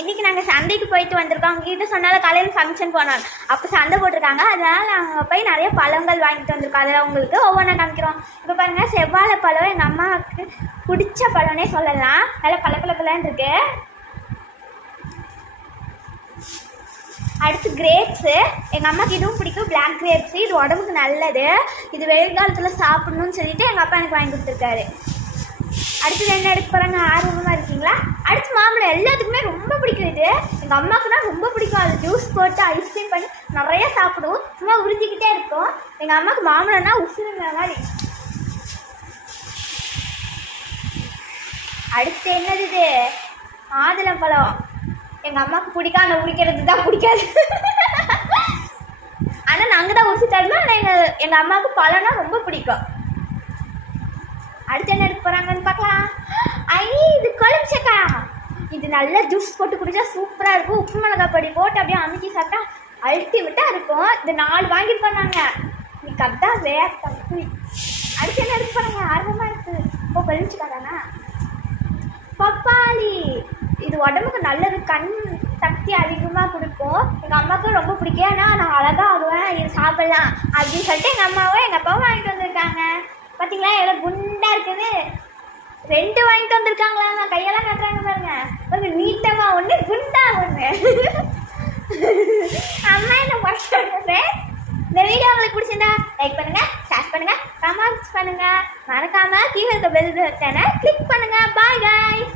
இன்றைக்கி நாங்கள் சந்தைக்கு போயிட்டு வந்திருக்கோம். அவங்ககிட்ட சொன்னாலும் காலையில் ஃபங்க்ஷன் போனோம், அப்போ சந்தை போட்டிருக்காங்க. அதனால் நாங்கள் போய் நிறைய பழங்கள் வாங்கிட்டு வந்திருக்கோம். அதில் உங்களுக்கு ஒவ்வொன்றா காமிக்கிறோம். இப்போ பாருங்கள், செவ்வாழை பழம் எங்கள் அம்மாவுக்கு பிடிச்ச பழம்னே சொல்லலாம். நல்லா பழப்பழப்பலன்னு இருக்கு. அடுத்து கிரேப்ஸு, எங்கள் அம்மாவுக்கு இதுவும் பிடிக்கும், பிளாக் கிரேப்ஸு. இது உடம்புக்கு நல்லது, இது வெயில் காலத்தில் சாப்பிட்ணுன்னு சொல்லிட்டு எங்கள் அப்பா எனக்கு வாங்கி கொடுத்துருக்காரு. அடுத்தது என்ன எடுக்க போகிறாங்க, ஆர்வமாக இருக்கீங்களா? அடுத்து மாம்பழம் எல்லாத்துக்குமே ரொம்ப பிடிக்கும். இது எங்கள் அம்மாவுக்கு தான் ரொம்ப பிடிக்கும். அது ஜூஸ் போட்டு ஐஸ்கிரீம் பண்ணி நிறைய சாப்பிடுவோம், சும்மா உறிஞ்சிக்கிட்டே இருக்கும். எங்கள் அம்மாவுக்கு மாம்பழம்னா உசுருங்கிற மாதிரி. அடுத்து என்னது இது, மாதுளம்பழம். எங்கள் அம்மாவுக்கு பிடிக்கும், அந்த உரிக்கிறது தான் பிடிக்காது. ஆனால் நாங்கள் தான் உரிச்சு தரணும். ஆனால் எங்கள் அம்மாவுக்கு பழம்னா ரொம்ப பிடிக்கும். அடுத்து என்ன எடுக்க போகிறாங்கன்னு பார்க்கலாம். இது கொழுமிச்சக்கா. இது நல்லா ஜூஸ் போட்டு குடித்தா சூப்பராக இருக்கும். உப்பு மிளகாய் பொடி போட்டு அப்படியே அமுக்கி சாப்பிட்டா அல்டிமேட்டாக இருக்கும். இது 4 வாங்கியிருக்கோம் நாங்கள். இன்னைக்கு அதான் வேர்த்தம். அடுத்து என்ன எடுக்க போகிறாங்க, ஆர்வமாக இருக்குது. இப்போ கொழுமிச்சக்கா தானே. பப்பாளி, இது உடம்புக்கு நல்லது, கண் சக்தி அதிகமாக கொடுக்கும். எங்கள் அம்மாவுக்கும் ரொம்ப பிடிக்கும். ஏன்னா நான் அழகாக ஆகுவேன், இது சாப்பிட்லாம் அப்படின்னு சொல்லிட்டு எங்கள் அம்மாவும் எங்கள் அப்பாவும் வாங்கிட்டு வந்திருக்காங்க. பார்த்தீங்களா எவ்வளோ குண்டாக இருக்குது. 2 வாங்கிட்டு வந்திருக்காங்களா, கையெல்லாம் காட்டுறாங்க பாருங்க. பாருங்க, நீட்டமாக ஒன்று, குண்டா ஒன்று. அம்மா என்ன பண்ணுறேன். இந்த வீடியோ உங்களுக்கு பிடிச்சிருந்தா லைக் பண்ணுங்கள், ஷேர் பண்ணுங்கள், கமெண்ட்ஸ் பண்ணுங்கள். மறக்காமல் கீழே இருக்க பெல் பட்டனை கிளிக் பண்ணுங்கள். Bye guys.